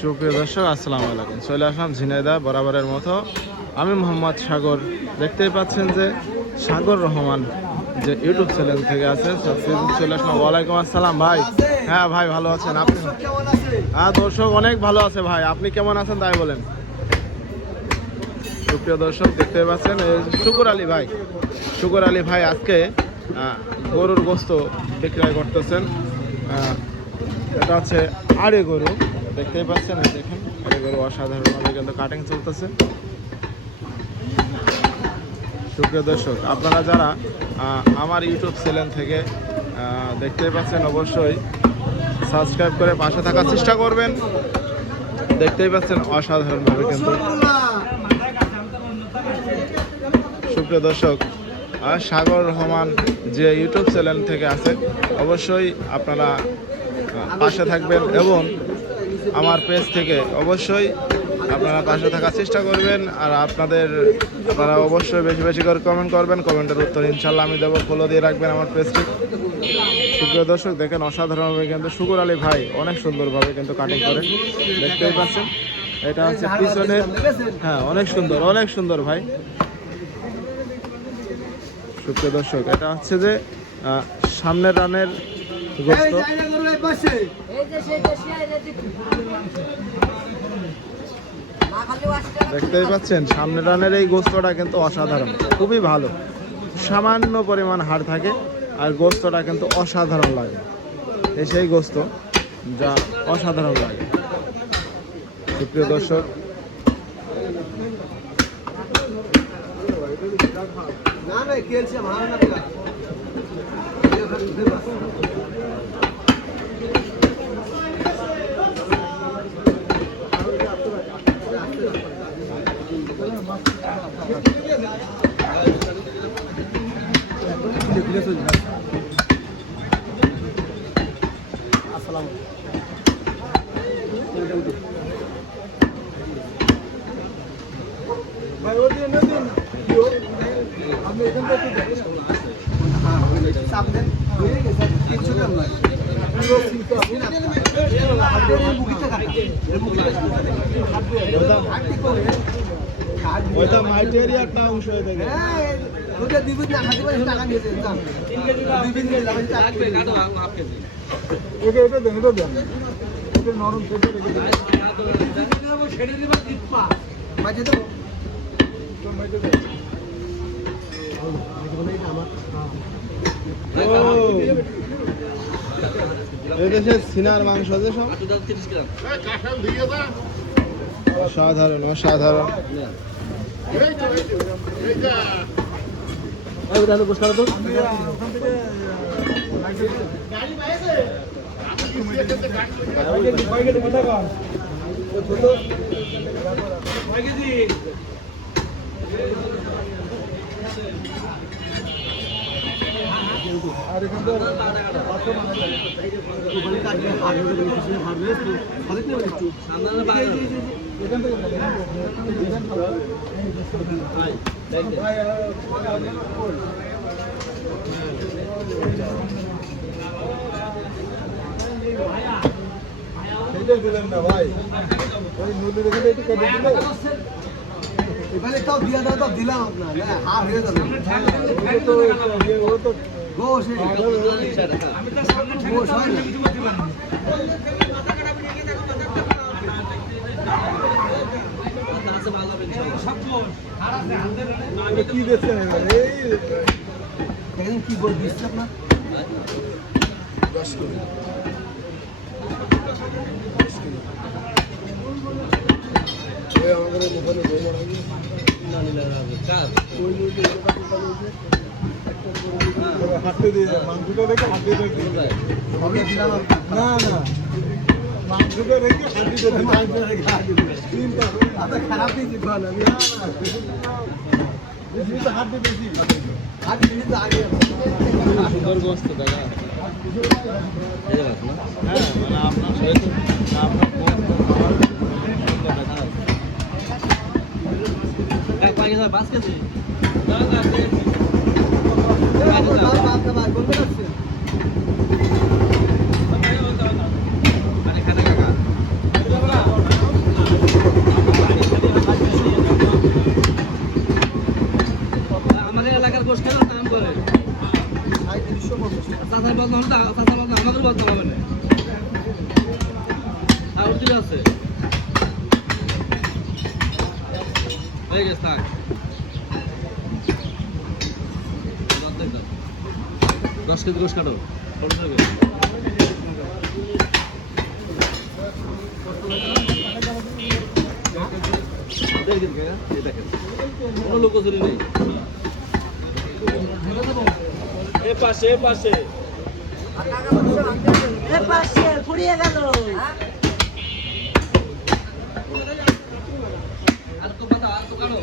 সুপ্রিয় দর্শক আসসালামু আলাইকুম। চলে আসলাম ঝিনাইদহ বরাবরের মতো। আমি মোহাম্মদ সাগর। দেখতেই পাচ্ছেন যে সাগর রহমান যে ইউটিউব চ্যানেল থেকে আছে, চলে আসলাম। ওয়ালাইকুম আসসালাম ভাই। হ্যাঁ ভাই, ভালো আছেন আপনি? হ্যাঁ দর্শক অনেক ভালো আছে ভাই, আপনি কেমন আছেন তাই বলেন। সুপ্রিয় দর্শক দেখতে পাচ্ছেন শুকুর আলী ভাই। শুকুর আলী ভাই আজকে গরুর গোস্ত বিক্রয় করতেছেন। এটা হচ্ছে আড়ে গরু, দেখতেই পাচ্ছেন। দেখেন আড়ে গরু অসাধারণভাবে কিন্তু কাটিং চলতেছে। সুপ্রিয় দর্শক, আপনারা যারা আমার ইউটিউব চ্যানেল থেকে দেখতেই পাচ্ছেন অবশ্যই সাবস্ক্রাইব করে পাশে থাকার চেষ্টা করবেন। দেখতেই পাচ্ছেন অসাধারণভাবে কিন্তু। সুপ্রিয় দর্শক, সাগর রহমান যে ইউটিউব চ্যানেল থেকে আছে অবশ্যই আপনারা পাশে থাকবেন এবং আমার পেজ থেকে অবশ্যই আপনারা পাশে থাকার চেষ্টা করবেন। আর আপনারা অবশ্যই বেশি বেশি করে কমেন্ট করবেন, কমেন্টের উত্তর ইনশাল্লাহ আমি দেবো। ফলো দিয়ে রাখবেন আমার পেজটি। সুপ্রিয় দর্শক দেখেন অসাধারণভাবে কিন্তু শুকুর আলী ভাই অনেক সুন্দরভাবে কিন্তু কাটিং করে, দেখতেই পাচ্ছেন। এটা হচ্ছে পিছনের, হ্যাঁ অনেক সুন্দর, অনেক সুন্দর ভাই। সুপ্রিয় দর্শক, এটা হচ্ছে যে সামনের রানের গোস্ত। দেখতেই পাচ্ছেন সামনের রানের এই গোস্তটা কিন্তু অসাধারণ, খুবই ভালো। সামান্য পরিমাণ হাড় থাকে আর গোস্তটা কিন্তু অসাধারণ লাগে। সেই গোস্ত যা অসাধারণ লাগে। সুপ্রিয় দর্শক, ওইটা মাইটেরই একটা অংশ হয়ে থাকে। এদেশের সিনার মাংস আছে সব অসাধারণ, অসাধারণ। আর এখান সেইটাই দিলেন না ভাই, ওই নদী দেখে একটু কেটে দিল। এখানে তাও দিয়া দাও, তো দিলাম আপনার হার হয়ে যাবে। ও তো গোশ গোশ হয় না। কি দেখছেন এই কি বল দিচ্ছে আপনার 10 কিলো। আমাদের দোকানে হাঁটতে দিয়ে মাংসটা রেখে হাঁটতে না না মাংসটা রেখে হাঁটতে খারাপ দিয়েছি হাঁটতে বেশি আগে সুন্দর গোস্ত দেখা। হ্যাঁ মানে আপনার সেহেতু আপনার বাস্কেটে বলতে হবে না আর উঠতে আছে হয়ে গেছে থাক 10 কেজি গোশ কাটো কত টাকা দেখেন কোনো লোক চুরি নেই এ পাশে ফুরিয়ে গেল আর তো কাটো